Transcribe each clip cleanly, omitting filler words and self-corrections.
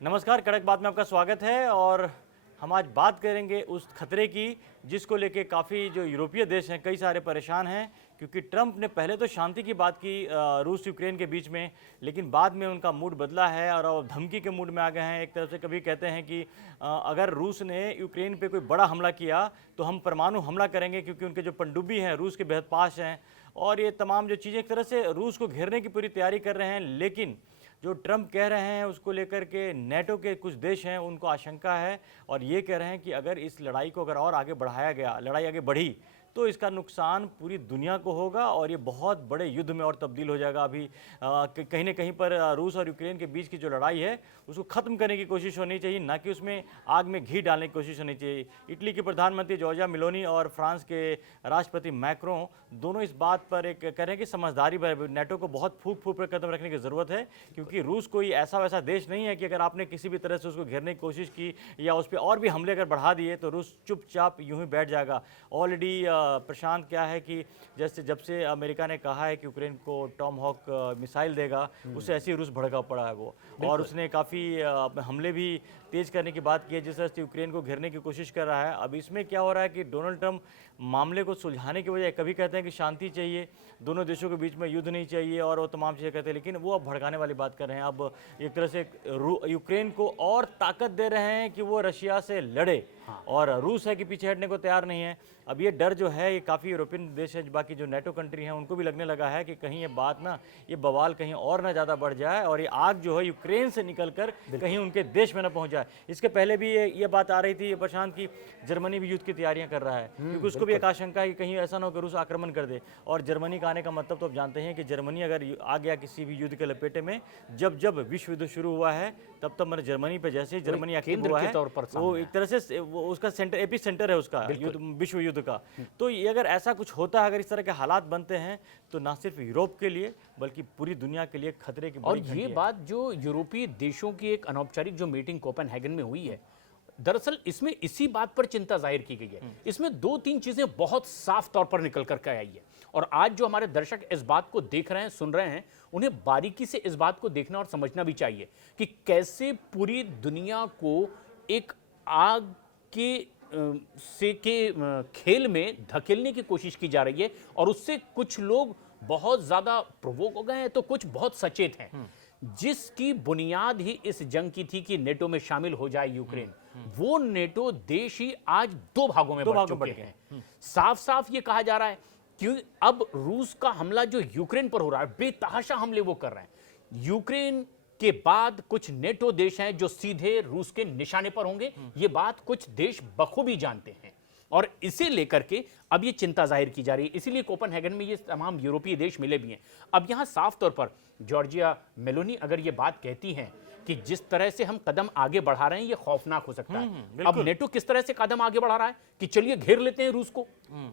नमस्कार, कड़क बात में आपका स्वागत है। और हम आज बात करेंगे उस खतरे की जिसको लेके काफ़ी जो यूरोपीय देश हैं कई सारे परेशान हैं, क्योंकि ट्रंप ने पहले तो शांति की बात की रूस यूक्रेन के बीच में, लेकिन बाद में उनका मूड बदला है और वो धमकी के मूड में आ गए हैं। एक तरफ से कभी कहते हैं कि अगर रूस ने यूक्रेन पे कोई बड़ा हमला किया तो हम परमाणु हमला करेंगे, क्योंकि उनके जो पनडुब्बी हैं रूस के बेहद पास हैं। और ये तमाम जो चीज़ें एक तरह से रूस को घेरने की पूरी तैयारी कर रहे हैं। लेकिन जो ट्रंप कह रहे हैं उसको लेकर के नेटो के कुछ देश हैं उनको आशंका है, और ये कह रहे हैं कि अगर इस लड़ाई को अगर और आगे बढ़ाया गया, लड़ाई आगे बढ़ी, तो इसका नुकसान पूरी दुनिया को होगा और ये बहुत बड़े युद्ध में और तब्दील हो जाएगा। अभी कहीं ना कहीं पर रूस और यूक्रेन के बीच की जो लड़ाई है उसको ख़त्म करने की कोशिश होनी चाहिए, ना कि उसमें आग में घी डालने की कोशिश होनी चाहिए। इटली के प्रधानमंत्री जॉर्जिया मेलोनी और फ्रांस के राष्ट्रपति मैक्रों दोनों इस बात पर एक कह रहे हैं कि समझदारी नेटो को बहुत फूक फूक पर कदम रखने की ज़रूरत है, क्योंकि रूस कोई ऐसा वैसा देश नहीं है कि अगर आपने किसी भी तरह से उसको घेरने की कोशिश की या उस पर और भी हमले अगर बढ़ा दिए तो रूस चुपचाप यूं ही बैठ जाएगा। ऑलरेडी प्रशांत क्या है कि जैसे जब से अमेरिका ने कहा है कि यूक्रेन को टॉम हॉक मिसाइल देगा, उससे ऐसे ही रूस भड़का पड़ा है वो, और उसने काफ़ी हमले भी तेज करने की बात की है, जिस तरह से यूक्रेन को घेरने की कोशिश कर रहा है। अब इसमें क्या हो रहा है कि डोनाल्ड ट्रंप मामले को सुलझाने की बजाय कभी कहते हैं कि शांति चाहिए, दोनों देशों के बीच में युद्ध नहीं चाहिए और वो तमाम चीज़ें कहते हैं, लेकिन वो अब भड़काने वाली बात कर रहे हैं। अब एक तरह से यूक्रेन को और ताकत दे रहे हैं कि वो रशिया से लड़े, और रूस है कि पीछे हटने को तैयार नहीं है। अब ये डर जो है ये काफ़ी यूरोपियन देश है, बाकी जो नेटो कंट्री हैं उनको भी लगने लगा है कि कहीं ये बात ना, ये बवाल कहीं और ना ज़्यादा बढ़ जाए और ये आग जो है यूक्रेन से निकलकर कहीं उनके देश में ना पहुंच जाए। इसके पहले भी ये बात आ रही थी प्रशांत की जर्मनी भी युद्ध की तैयारियां कर रहा है, क्योंकि उसको भी एक आशंका है कि कहीं ऐसा ना हो कि रूस आक्रमण कर दे। और जर्मनी का आने का मतलब तो आप जानते हैं कि जर्मनी अगर आ गया किसी भी युद्ध के लपेटे में, जब जब विश्व युद्ध शुरू हुआ है तब तब मैंने जर्मनी पे जैसे ही जर्मनी एक्टिव हुआ है वो एक तरह से उसका सेंटर, एपी सेंटर है उसका विश्व युद्ध का। तो ये अगर ऐसा कुछ होता है, अगर इस तरह के हालात बनते हैं, तो ना सिर्फ यूरोप के लिए बल्कि पूरी दुनिया के लिए खतरे की बड़ी घंटी है। और ये बात जो यूरोपीय देशों की एक अनौपचारिक जो मीटिंग कोपेनहेगन में हुई है, दरअसल इसमें इसी बात पर चिंता जाहिर की गई है। इसमें दो तीन चीजें बहुत साफ तौर पर निकल कर आई है, और आज जो हमारे दर्शक इस बात को देख रहे हैं, सुन रहे हैं, उन्हें बारीकी से इस बात को देखना और समझना भी चाहिए कि कैसे पूरी दुनिया को एक आग के खेल में धकेलने की कोशिश की जा रही है, और उससे कुछ लोग बहुत ज्यादा प्रोवोक हो गए हैं तो कुछ बहुत सचेत हैं। जिसकी बुनियाद ही इस जंग की थी कि नेटो में शामिल हो जाए यूक्रेन, वो नेटो देश ही आज दो भागों में बढ़ चुके हैं। साफ साफ ये कहा जा रहा है कि अब रूस का हमला जो यूक्रेन पर हो रहा है, बेतहाशा हमले वो कर रहे हैं। यूक्रेन के बाद कुछ नेटो देश हैं जो सीधे रूस के निशाने पर होंगे, ये बात कुछ देश बखूबी जानते हैं, और इसे लेकर के अब ये चिंता जाहिर की जा रही है। इसीलिए कोपेनहेगन में ये तमाम यूरोपीय देश मिले भी हैं। अब यहां साफ तौर पर जॉर्जिया मेलोनी अगर ये बात कहती हैं कि जिस तरह से हम कदम आगे बढ़ा रहे हैं ये खौफनाक हो सकता है। अब नेटो किस तरह से कदम आगे बढ़ा रहा है कि चलिए घेर लेते हैं रूस को,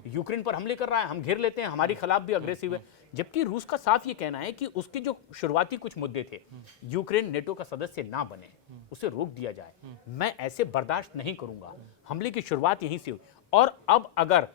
यूक्रेन पर हमले कर रहा है, हम घेर लेते हैं, हमारे खिलाफ भी अग्रेसिव है। जबकि रूस का साफ ये कहना है कि उसके जो शुरुआती कुछ मुद्दे थे, यूक्रेन नेटो का सदस्य ना बने, उसे रोक दिया जाए, मैं ऐसे बर्दाश्त नहीं करूंगा। हमले की शुरुआत यहीं से हुई, और अब अगर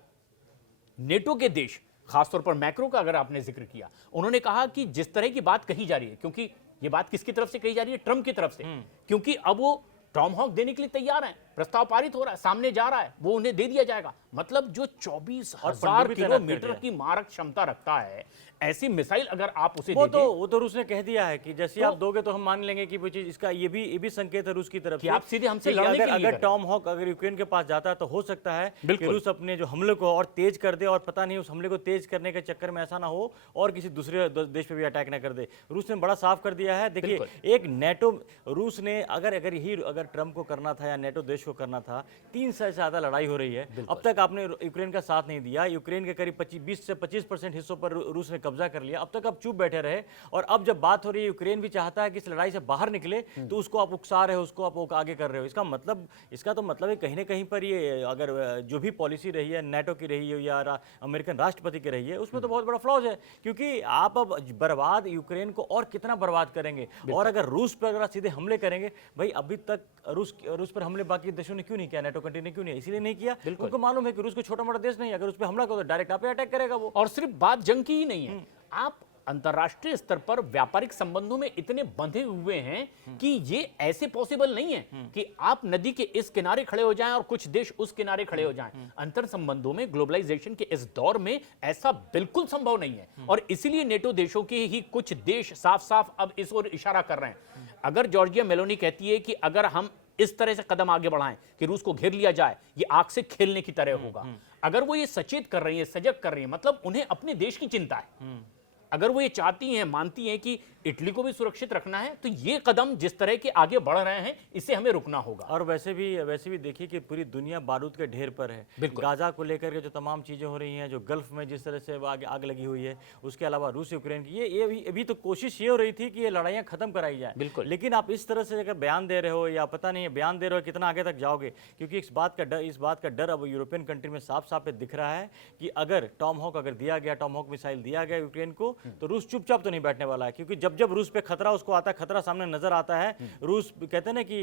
नेटो के देश, खासतौर पर मैक्रो का अगर आपने जिक्र किया, उन्होंने कहा कि जिस तरह की बात कही जा रही है, क्योंकि ये बात किसकी तरफ से कही जा रही है, ट्रंप की तरफ से, क्योंकि अब वो टॉम हॉक देने के लिए तैयार हैं, प्रस्ताव पारित हो रहा है, सामने जा रहा है, वो उन्हें दे दिया जाएगा। मतलब जो 24,000 किलोमीटर की मारक क्षमता रखता है, ऐसी मिसाइल अगर आप उसे वो तो रूस ने कह दिया है कि जैसे आप दोगे तो हम मान लेंगे कि वो चीज, इसका ये भी संकेत है रूस की तरफ से आप सीधे हमसे लड़ने के लिए अगर टॉम हॉक अगर यूक्रेन के पास जाता है तो हो सकता है कि रूस अपने जो हमले को और तेज कर दे, और पता नहीं उस हमले को तेज करने के चक्कर में ऐसा ना हो और किसी दूसरे देश पे भी अटैक ना कर दे। रूस ने बड़ा साफ कर दिया है। देखिए, एक नेटो, रूस ने अगर ट्रंप को करना था या नेटो देश को करना था, 3 से ज्यादा लड़ाई हो रही है, अब तक आपने यूक्रेन का साथ नहीं दिया। यूक्रेन के करीब 20 से 25% हिस्सों पर रूस ने कब्जा कर लिया, अब तक आप चुप बैठे रहे। और अब जब बात हो रही है, यूक्रेन भी चाहता है कि इस लड़ाई से बाहर निकले, तो उसको आप उकसा रहे हो, उसको आप आगे कर रहे हो। इसका तो मतलब है कहीं ना कहीं पर ये अगर जो भी पॉलिसी रही है नेटो की रही है या अमेरिकन राष्ट्रपति की रही है, उसमें तो बहुत बड़ा फ्लॉज है, क्योंकि आप अब बर्बाद यूक्रेन को और कितना बर्बाद करेंगे। और अगर रूस पर अगर सीधे हमले करेंगे, भाई अभी तक रूस पर हमले बाकी देशों ने क्यों नहीं किया, नेटो कंट्री ने क्यों नहीं, इसीलिए नहीं किया उनको मालूम है कि रूस को छोटा मोटा देश नहीं, अगर उस पर हमला करो तो डायरेक्ट आप पे अटैक करेगा वो। और सिर्फ बात जंग की ही नहीं है, आप अंतर्राष्ट्रीय स्तर पर व्यापारिक संबंधों में इतने बंधे हुए हैं कि ये ऐसे पॉसिबल नहीं है कि आप नदी के इस किनारे खड़े हो जाएं और कुछ देश उस किनारे खड़े हो जाएं। अंतर संबंधों में, ग्लोबलाइजेशन के इस दौर में ऐसा बिल्कुल संभव नहीं है, और इसीलिए नेटो देशों के ही कुछ देश साफ साफ अब इस ओर इशारा कर रहे हैं। अगर जॉर्जिया मेलोनी कहती है कि अगर हम इस तरह से कदम आगे बढ़ाएं कि रूस को घेर लिया जाए, ये आग से खेलने की तरह होगा। अगर वो ये सचेत कर रही है, सजग कर रही है, मतलब उन्हें अपने देश की चिंता है। अगर वो ये चाहती हैं, मानती हैं कि इटली को भी सुरक्षित रखना है, तो ये कदम जिस तरह के आगे बढ़ रहे हैं, इसे हमें रुकना होगा। और वैसे भी देखिए कि पूरी दुनिया बारूद के ढेर पर है। गाजा को लेकर के जो तमाम चीजें हो रही हैं, जो गल्फ में जिस तरह से आग लगी हुई है, उसके अलावा रूस यूक्रेन की ये अभी तो कोशिश ये हो रही थी कि ये लड़ाइयां खत्म कराई जाए। लेकिन आप इस तरह से अगर बयान दे रहे हो, या पता नहीं बयान दे रहे हो कितना आगे तक जाओगे, क्योंकि इस बात का डर अब यूरोपियन कंट्री में साफ साफ दिख रहा है कि अगर टॉमहॉक दिया गया, टॉमहॉक मिसाइल दिया गया यूक्रेन को, तो रूस चुपचाप तो नहीं बैठने वाला है। क्योंकि जब रूस पे खतरा उसको आता है, खतरा सामने नजर आता है, रूस कहते हैं ना कि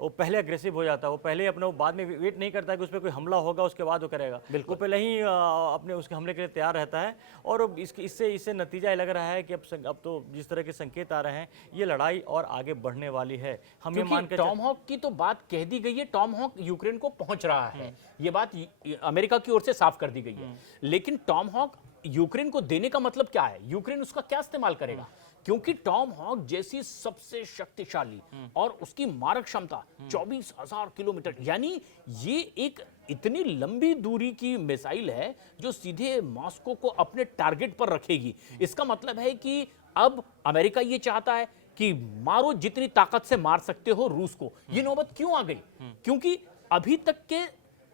वो पहले अग्रेसिव हो जाता है, वो पहले अपने वो बाद में वेट नहीं करता है कि उस पर कोई हमला होगा उसके बाद वो करेगा, वो पहले ही अपने उसके हमले के लिए तैयार रहता है। और इससे नतीजा लग रहा है कि अब तो जिस तरह के संकेत आ रहे हैं, ये लड़ाई और आगे बढ़ने वाली है। हम ये मान के टॉमहॉक की तो बात कह दी गई है, टॉमहॉक यूक्रेन को पहुंच रहा है, ये बात अमेरिका की ओर से साफ कर दी गई है। लेकिन टॉमहॉक यूक्रेन को देने का मतलब क्या है? यूक्रेन उसका क्या इस्तेमाल करेगा? क्योंकि टॉमहॉक जैसी सबसे शक्तिशाली और उसकी मारक क्षमता 24,000 किलोमीटर, यानी ये एक इतनी लंबी दूरी की मिसाइल है जो सीधे मॉस्को को अपने टारगेट पर रखेगी। इसका मतलब है कि अब अमेरिका ये चाहता है कि मारो, जितनी ताकत से मार सकते हो रूस को। ये नौबत क्यों आ गई? क्योंकि अभी तक के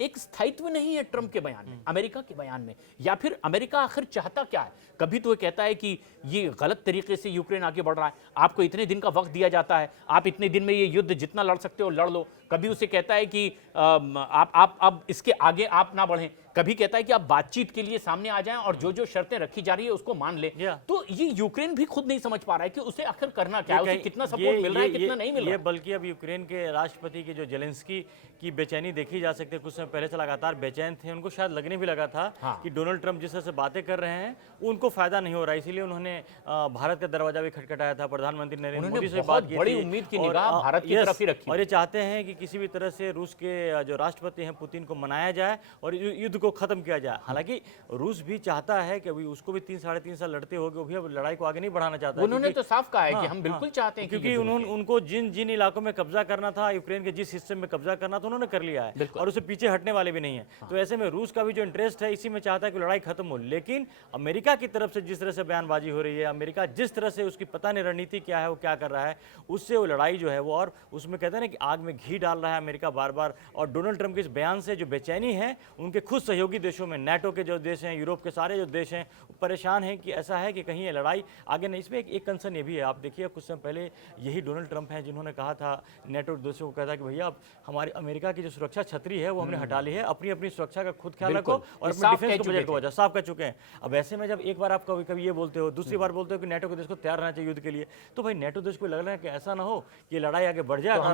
एक स्थायित्व नहीं है ट्रंप के बयान में, अमेरिका के बयान में। या फिर अमेरिका आखिर चाहता क्या है? कभी तो ये कहता है कि ये गलत तरीके से यूक्रेन आगे बढ़ रहा है, आपको इतने दिन का वक्त दिया जाता है, आप इतने दिन में ये युद्ध जितना लड़ सकते हो लड़ लो। कभी उसे कहता है कि आप अब इसके आगे आप ना बढ़ें। कभी कहता है कि आप बातचीत के लिए सामने आ जाएं और जो जो शर्तें रखी जा रही है उसको मान ले। तो ये यूक्रेन भी खुद नहीं समझ पा रहा है कि उसे आखिर करना क्या है, उसे कितना सपोर्ट मिल रहा है, कितना नहीं मिल रहा है। बल्कि अब यूक्रेन के राष्ट्रपति की जो जेलेंस्की की बेचैनी देखी जा सकती है, कुछ समय पहले से लगातार बेचैन थे। उनको शायद लगने भी लगा था कि डोनाल्ड ट्रंप जिस तरह से बातें कर रहे हैं उनको फायदा नहीं हो रहा, इसीलिए उन्होंने भारत का दरवाजा भी खटखटाया था। प्रधानमंत्री नरेंद्र मोदी से बात की, बड़ी उम्मीद की निगाह भारत की तरफ ही रखी, और ये चाहते हैं कि किसी भी तरह से रूस के जो राष्ट्रपति हैं पुतिन को मनाया जाए और युद्ध को खत्म किया जाए। हालांकि रूस भी चाहता है कि अभी उसको भी 3-3.5 साल लड़ते हो गए, वो भी अब लड़ाई को आगे नहीं बढ़ाना चाहता। उन्होंने तो साफ कहा है कि हम बिल्कुल चाहते हैं, क्योंकि उनको जिन इलाकों में कब्जा करना था, यूक्रेन के जिस हिस्से में कब्जा करना था उन्होंने कर लिया है, और उसे पीछे हटने वाले भी नहीं है। तो ऐसे में रूस का भी जो इंटरेस्ट है इसी में चाहता है कि लड़ाई खत्म हो। लेकिन अमेरिका की तरफ से जिस तरह से बयानबाजी हो रही है, अमेरिका जिस तरह से उसकी पता नहीं रणनीति क्या है, वो क्या कर रहा है, उससे वो लड़ाई जो है वो, और उसमें कहते हैं ना कि आग में घी डाल रहा है अमेरिका बार बार। और डोनाल्ड ट्रंप के इस बयान से जो बेचैनी है उनके खुद सहयोगी देशों में, नाटो के जो देश हैं, यूरोप के सारे जो देश हैं, परेशान हैं कि ऐसा है कि कहीं ये लड़ाई आगे नहीं। इसमें एक कंसर्न ये भी है, आप देखिए कुछ समय पहले यही डोनाल्ड ट्रंप हैं जिन्होंने कहा था, नाटो देशों को कहा था कि भैया अब हमारी अमेरिका की जो सुरक्षा छतरी है वो हमने हटा ली है, अपनी अपनी सुरक्षा का खुद ख्याल रखो और अपने डिफेंस को बजट को वजह साफ कर चुके हैं। अब ऐसे में जब एक बार आप कभी ये बोलते हो, दूसरी बार बोलते हो कि नाटो के देश को तैयार रहना चाहिए युद्ध के लिए, तो भाई नाटो देश को लग रहा है कि ऐसा ना हो कि लड़ाई आगे बढ़ जाए और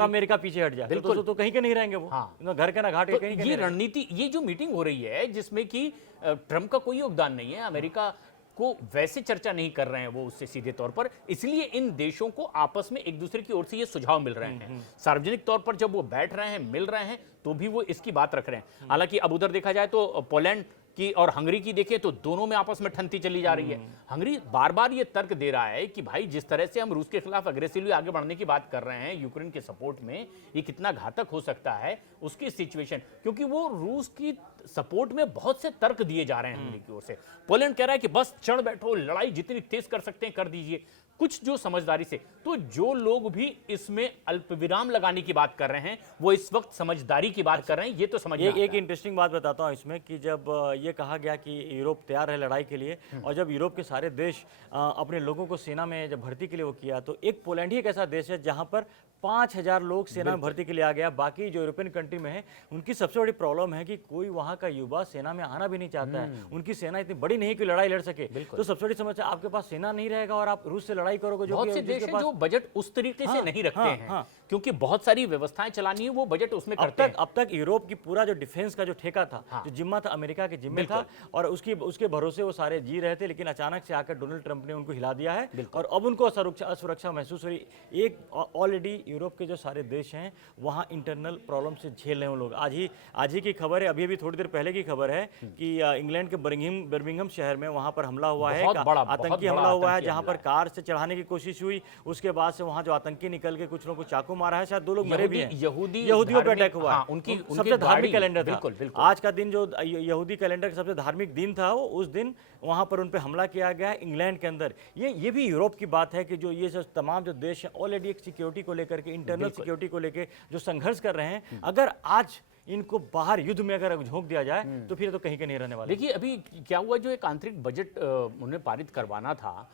अमेरिका पीछे हट जाए, तो कहीं के नहीं रहेंगे वो, घर के ना घाट के। ये रणनीति, ये जो मीटिंग हो रही है जिसमें कि ट्रंप का कोई योगदान नहीं है, अमेरिका को वैसे चर्चा नहीं कर रहे हैं वो उससे सीधे तौर पर, इसलिए इन देशों को आपस में एक दूसरे की ओर से ये सुझाव मिल रहे हैं। सार्वजनिक तौर पर जब वो बैठ रहे हैं, मिल रहे हैं, तो भी वो इसकी बात रख रहे हैं। हालांकि अब उधर देखा जाए तो पोलैंड की और हंगरी की देखें तो दोनों में आपस में ठनती चली जा रही है। हंगरी बार बार ये तर्क दे रहा है कि भाई जिस तरह से हम रूस के खिलाफ अग्रेसिवली आगे बढ़ने की बात कर रहे हैं यूक्रेन के सपोर्ट में, ये कितना घातक हो सकता है उसकी सिचुएशन, क्योंकि वो रूस की सपोर्ट में बहुत से तर्क दिए जा रहे हैं हंगरी की ओर से। पोलैंड कह रहा है कि बस चढ़ बैठो, लड़ाई जितनी तेज कर सकते हैं कर दीजिए, कुछ जो समझदारी से। तो जो लोग भी इसमें अल्पविराम लगाने की बात कर रहे हैं वो इस वक्त समझदारी की बात कर रहे हैं, ये तो समझ एक इंटरेस्टिंग बात बताता हूं इसमें कि जब ये कहा गया कि यूरोप तैयार है लड़ाई के लिए, और जब यूरोप के सारे देश अपने लोगों को सेना में जब भर्ती के लिए वो किया, तो एक पोलैंड ही एक ऐसा देश है जहां पर 5,000 लोग सेना में भर्ती के लिए आ गया। बाकी जो यूरोपियन कंट्री में है उनकी सबसे बड़ी प्रॉब्लम है कि कोई वहां का युवा सेना में आना भी नहीं चाहता है। उनकी सेना इतनी बड़ी नहीं कि लड़ाई लड़ सके। तो सबसे बड़ी समस्या, आपके पास सेना नहीं रहेगा और आप रूस से लड़ाई लड़ाई करोगे जो बहुत कि से देश जिसके हैं जो बजट उस तरीके से हाँ, नहीं रखते हाँ, हैं, हाँ। क्योंकि बहुत सारी व्यवस्थाएं चलानी है वो बजट उसमें करते हैं। अब तक यूरोप की पूरा जो डिफेंस का जो ठेका था, हाँ। जो जिम्मा था अमेरिका के जिम्मे था, और उसके भरोसे वो सारे जी रहे थे, लेकिन अचानक से आकर डोनाल्ड ट्रंप ने उनको हिला दिया है और अब उनको असुरक्षा महसूस हो रही। एक ऑलरेडी यूरोप के जो सारे देश हैं वहाँ इंटरनल प्रॉब्लम से झेल रहे हैं लोग। आज ही की खबर है, अभी थोड़ी देर पहले की खबर है कि इंग्लैंड के बर्मिंघम शहर में वहाँ पर हमला हुआ है, आतंकी हमला हुआ है, जहाँ पर कार से चढ़ाने की कोशिश हुई। उसके बाद से वहाँ जो आतंकी निकल के कुछ लोगों को चाकू मारा है, शायद 2 लोग मरे भी हैं। यहूदियों पे अटैक हुआ है। उनकी सबसे धार्मिक कैलेंडर था। बिल्कुल, बिल्कुल। आज का दिन जो यहूदी कैलेंडर का सबसे धार्मिक दिन था, वो उस दिन वहां पर उन पे हमला किया गया इंग्लैंड के अंदर। ये भी यूरोप की बात है कि जो ये सब तमाम जो देश हैं ऑलरेडी एक सिक्योरिटी को लेकर के, इंटरनल सिक्योरिटी को लेकर जो संघर्ष कर रहे हैं, अगर आज इनको बाहर युद्ध में अगर झोंक दिया जाए तो फिर तो कहीं के नहीं रहने वाले। देखिए अभी क्या हुआ, जो एक आंतरिक बजट उन्हें पारित करवाना था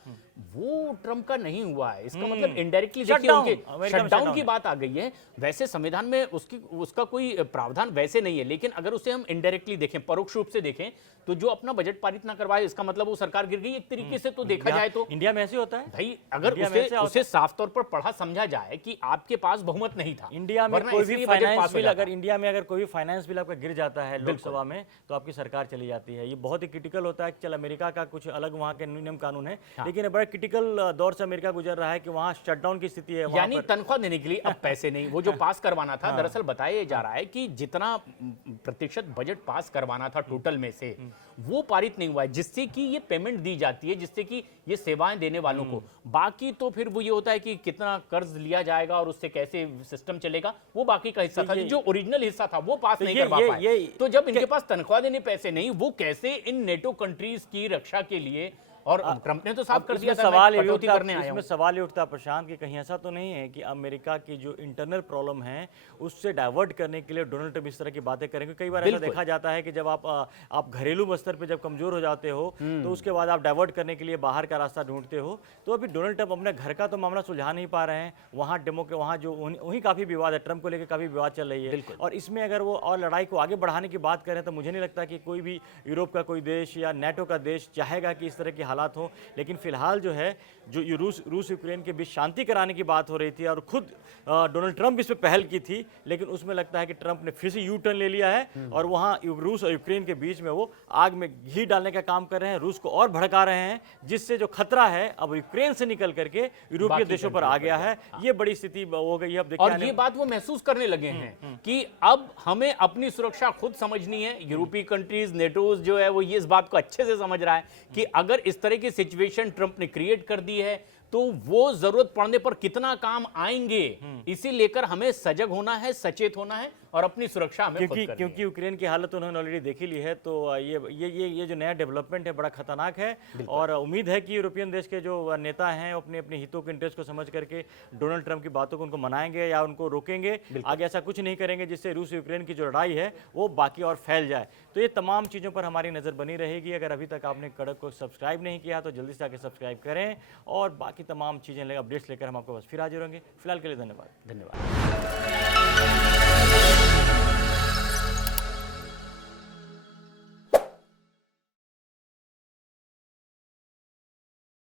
वो ट्रम्प का नहीं हुआ है। इसका मतलब इनडायरेक्टली देखिए उनके शटडाउन की बात आ गई है। वैसे संविधान में उसका कोई प्रावधान वैसे नहीं है, लेकिन अगर उसे हम इनडायरेक्टली देखें, परोक्ष रूप से देखें, तो जो अपना बजट पारित ना करवाए इसका मतलब वो सरकार गिर गई एक तरीके से। तो देखा जाए तो इंडिया में ऐसे होता है भाई, अगर उसे साफ तौर पर पढ़ा समझा जाए कि आपके पास बहुमत नहीं था। इंडिया में कोई भी फाइनेंस बिल, अगर इंडिया में अगर कोई भी फाइनेंस बिल आपका गिर जाता है लोकसभा में तो आपकी सरकार चली जाती है। ये बहुत ही क्रिटिकल होता है। चल अमेरिका का कुछ अलग वहाँ के नियम कानून है, लेकिन बड़ा क्रिटिकल दौर से अमेरिका गुजर रहा है कि वहाँ शटडाउन की स्थिति है। यानी तनख्वाह देने के लिए अब पैसे नहीं। वो जो पास करवाना था, दरअसल बताया जा रहा है कि जितना प्रतिशत बजट पास करवाना था टोटल में से, वो पारित नहीं हुआ है, जिससे कि ये पेमेंट दी जाती है, जिससे कि ये सेवाएं देने वालों को। बाकी तो फिर वो ये होता है कि कितना कर्ज लिया जाएगा और उससे कैसे सिस्टम चलेगा, वो बाकी का हिस्सा था। जो ओरिजिनल हिस्सा था वो पास नहीं करवा पाए। तो जब इनके पास तनख्वाह देने पैसे नहीं, वो कैसे इन नेटो कंट्रीज की रक्षा के लिए, और ट्रंप ने तो साफ कर दिया था इसमें सवाल ये उठता है प्रशांत कि कहीं ऐसा तो नहीं है कि अमेरिका की जो इंटरनल प्रॉब्लम है उससे डाइवर्ट करने के लिए डोनाल्ड ट्रंप इस तरह की बातें करेंगे। कई बार ऐसा देखा जाता है कि जब आप घरेलू स्तर पे जब कमजोर हो जाते हो तो उसके बाद आप डाइवर्ट करने के लिए बाहर का रास्ता ढूंढते हो। तो अभी डोनाल्ड ट्रंप अपने घर का तो मामला सुलझा नहीं पा रहे हैं। वहाँ जो वहीं काफी विवाद है, ट्रंप को लेकर काफी विवाद चल रही है, और इसमें अगर वो और लड़ाई को आगे बढ़ाने की बात करें तो मुझे नहीं लगता कि कोई भी यूरोप का कोई देश या नेटो का देश चाहेगा कि इस तरह की हालात हो। लेकिन फिलहाल जो है, जो रूस यूक्रेन के बीच शांति कराने की बात हो रही थी और खुद डोनाल्ड ट्रंप इस पे पहल की थी, लेकिन उसमें लगता है कि ट्रंप ने फिर से यू टर्न ले लिया है और वहाँ रूस और यूक्रेन के बीच में वो आग में घी डालने का काम कर रहे हैं, रूस को और भड़का रहे हैं, जिससे जो खतरा है अब यूक्रेन से निकल करके यूरोपीय देशों पर आ गया है। ये बड़ी स्थिति हो गई है। अब देखिए, और ये बात वो महसूस करने लगे हैं कि अब हमें अपनी सुरक्षा खुद समझनी है। यूरोपीय कंट्रीज, नेटोज जो है वो ये इस बात को अच्छे से समझ रहा है कि अगर इस तरह की सिचुएशन ट्रंप ने क्रिएट कर दी है तो वो जरूरत पड़ने पर कितना काम आएंगे। इसी लेकर हमें सजग होना है, सचेत होना है और अपनी सुरक्षा हमें खुद करनी है। क्योंकि यूक्रेन की हालत उन्होंने ऑलरेडी देखी ली है। तो ये जो नया डेवलपमेंट है बड़ा खतरनाक है, और उम्मीद है कि यूरोपियन देश के जो नेता हैं अपने अपने हितों के इंटरेस्ट को समझ करके डोनाल्ड ट्रंप की बातों को उनको मनाएंगे या उनको रोकेंगे। आगे ऐसा कुछ नहीं करेंगे जिससे रूस यूक्रेन की जो लड़ाई है वो बाकी और फैल जाए। तो ये तमाम चीज़ों पर हमारी नज़र बनी रहेगी। अगर अभी तक आपने कड़क को सब्सक्राइब नहीं किया तो जल्दी से आके सब्सक्राइब करें, और बाकी तमाम चीज़ें अपडेट्स लेकर हम आपको बस फिर हाजिर होंगे। फिलहाल के लिए धन्यवाद।